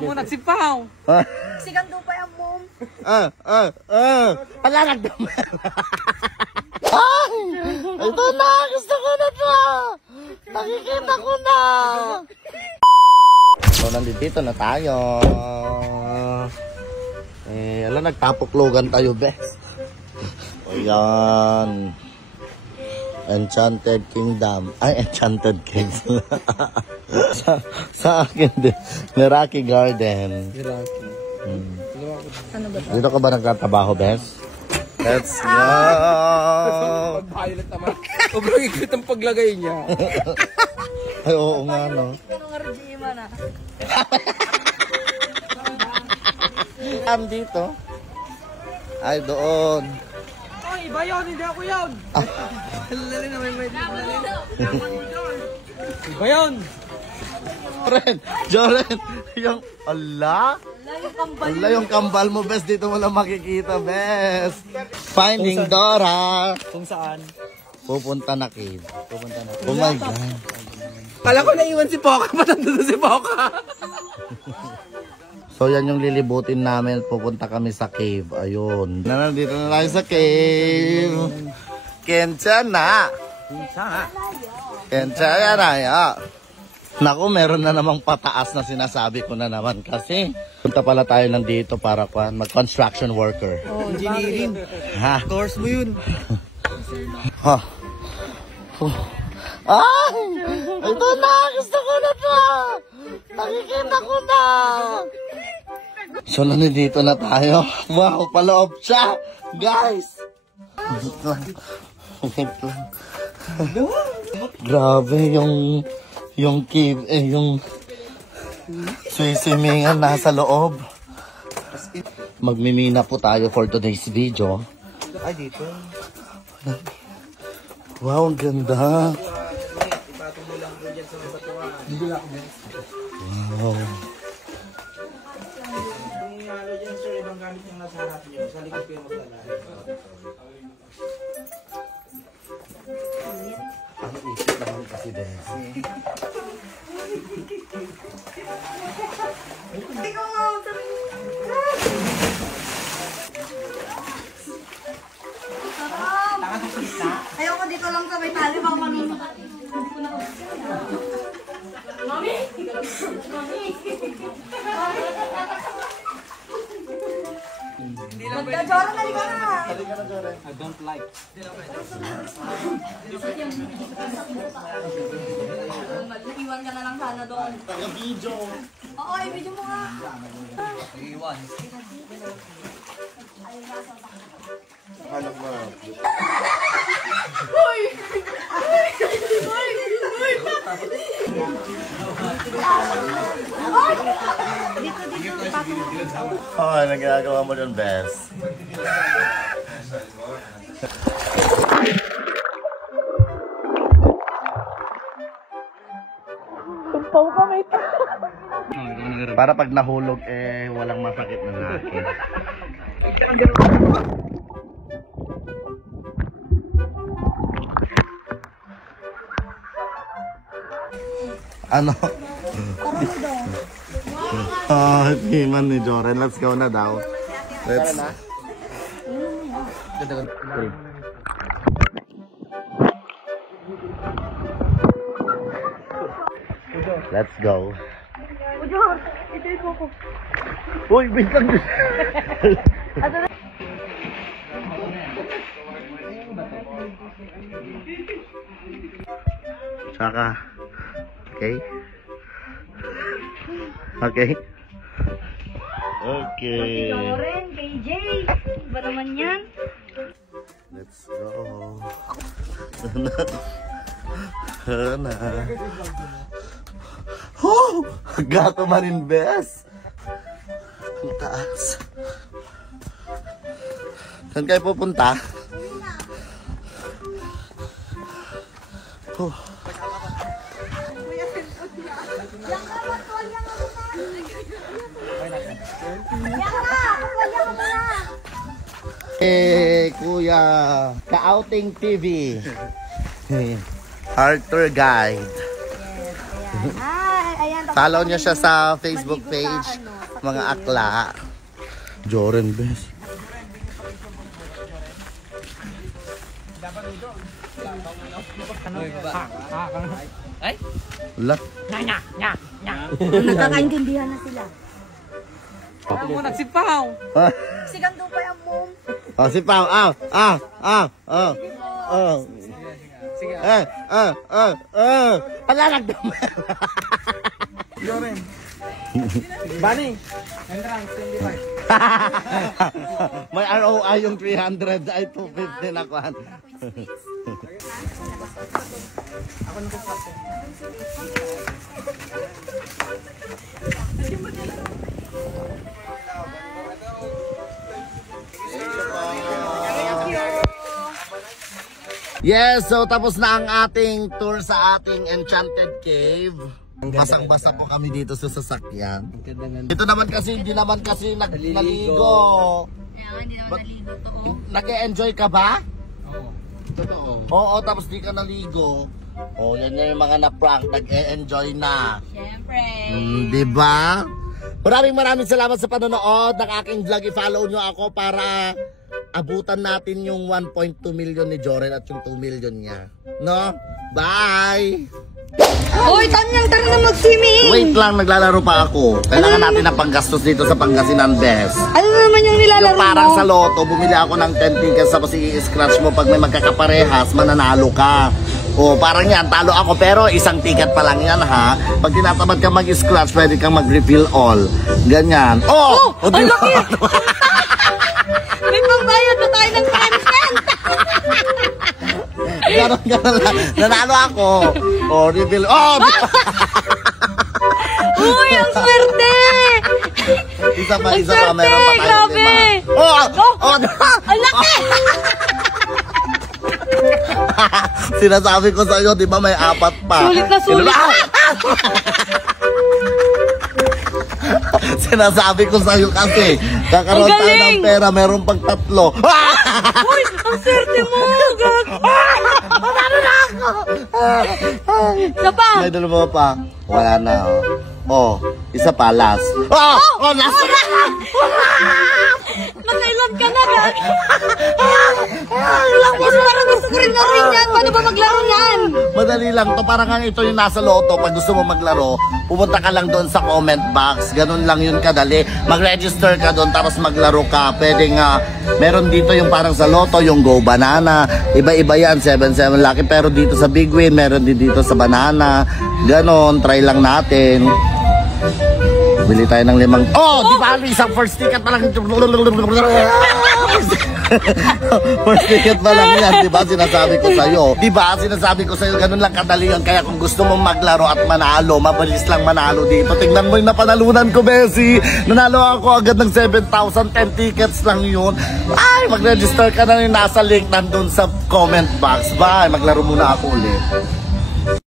Mo nagsipaw. Sigang doon pa yung mom. Wala nagdamel. Ay! Ito na! Gusto ko na to! Nakikita ko na! So, nandito na tayo. Alam, nagtapuklogan tayo, best. O yan. Enchanted Kingdom. Ay, Enchanted Kingdom. sa akin din. Meraki Garden. Meraki. Ano ba ito? Dito ka ba nagtatrabaho, best? Let's go! Pag-violet naman. Sobrang iklit ang paglagay niya. Ay, oo nga, no? Anong RGM na? Dito. Ay, doon. Ay, iba yun. Hindi ako yun. Lali na may may. Iba yun. Friend, Joren, yung, ala? Ala, yung kambal mo, best. Dito mo lang makikita, best. Finding Dora. Kung saan? Pupunta na, kid. Pupunta na. Oh my God. Kala ko naiwan si Poca. Ba't nandun si Poca? So, yan yung lilibutin namin. Pupunta kami sa cave. Ayun. Nandito na tayo sa cave. Kensya na. Kensya na, ya. Naku, meron na namang pataas na sinasabi ko na naman kasi punta pala tayo lang dito para mag-construction worker. Oh, engineering. Ha? Course mo yun. Ha? Ay! Ito na! Gusto ko na to! Nakikita ko na! So, nandito na tayo. Wow, paloob siya! Guys! Wait lang. Wait lang. Grabe yung cave, yung swimming nasa loob. Magmimina po tayo for today's video. Ay, dito. Wow, ang ganda. Ipatong mo lang po dyan sa batuan. Wow. Kung halo dyan, sir, ibang gamit yung nasa harap nyo. Sa likod kayo maglalari. Ang isip naman kasi din. Hindi ko nga. Ayoko dito lang sa may tali. Baka manunod. Mami! Mami! Joran, halika na! I don't like. Iwan ka na lang sana doon. Taga-video. Oo, i-video mo nga. Iwan. Hanap mo. Uy! Uy! Uy! Dito, dito. Oh, anong ginagawa mo dun, Bes? Tumpaw ka, may Para pag nahulog, walang masakit na laki. Ano? Hindi man ni Joren. Let's go na daw. Let's... Okay. Let's go. Uy, biglang Tsaka. Okay. Okay. Okay. Joren, KJ. Ba naman yan? Let's go. Hana. Oh! Gato marin, Bes. Ang taas. Saan kayo pupunta? Oh. Kuya, Ka-Outing TV. Arthur Guide. Ay, ayan. Follow niyo siya sa Facebook page. Mga akla. Joren Bes. Ay? Wala. Nakakaintindihan na sila. Ako mo nagsipaw. Sigang doon pa yung mom. Oh, si Pao. Sige. Wala nagdamay. Joren. Bani. Entrance, 25. May ROI yung 300 ay 250 na kuhan. Yes, so tapos na ang ating tour sa ating Enchanted Cave. Basang-basa po kami dito sa sasakyan. Ito naman kasi, hindi naman kasi naligo. Kaya hindi naman naligo to. Nag-e-enjoy ka ba? Oo. Totoo. Oo, tapos di ka naligo. Oh, yan na yung mga na-prank, nag-e-enjoy na. Siyempre. Diba? Maraming salamat sa panonood ng aking vlog. I-follow nyo ako para abutan natin yung 1.2 million ni Joren at yung 2 million niya. No? Bye! Hoy, tara na mag-swimming! Wait lang, naglalaro pa ako. Kailangan natin ng panggastos dito sa Pangasinan Best. Ano naman yung nilalaro Yung parang sa loto, bumili ako ng 10 tickets tapos i-scratch mo pag may magkakaparehas, mananalo ka. O parang yan, talo ako pero isang ticket pa lang yan ha. Pag tinatamad ka mag-scratch, pwede kang mag-refill all. Ganyan. Oh! ang laki! May pambayad na tayo ng 10 cents! Ganon lang. Nanalo ako. Oh, refill. Oh! Uy, ang swerte! Isa pa, Ang isa pa. swerte, Meron pa tayo grabe. 5. Oh! Oh! Ang laki! Sinasabi ko sa iyo, di ba may 4 pa? Sulit na sulit. Sinasabi ko sa iyo kasi, kakaroon Ang tayo ng galing. pera, meron pang 3. Uy, ang swerte mo! Isa pa! May 2 pa. Wala na. Oh, isa pa, last. Oh! Oh, last! Nakailan ka na, gan? Mas parang gusto ko rin laro yan. Paano ba maglaro yan? Madali lang to. Parang nga ito yung nasa loto. Pag gusto mo maglaro, pumunta ka lang doon sa comment box. Ganun lang yun kadali. Mag-register ka doon tapos maglaro ka. Pwede nga, meron dito yung parang sa loto, yung Go Banana. Iba-iba yan, 7-7 lucky. Pero dito sa Big Win, meron din dito sa Banana. Ganon, try lang natin. Bili tayo ng 5. Oh! Di ba? Isang first ticket pa lang. First ticket pa lang yan. Di ba? Sinasabi ko sa'yo. Di ba? Sinasabi ko sa'yo. Ganun lang kadali yun. Kaya kung gusto mong maglaro at manalo, mabilis lang manalo dito. Tingnan mo yung napanalunan ko, Bessie. Nanalo ako agad ng 7,000. 10 tickets lang yun. Ay! Mag-register ka na yung nasa link nandun sa comment box. Bye! Maglaro muna ako ulit.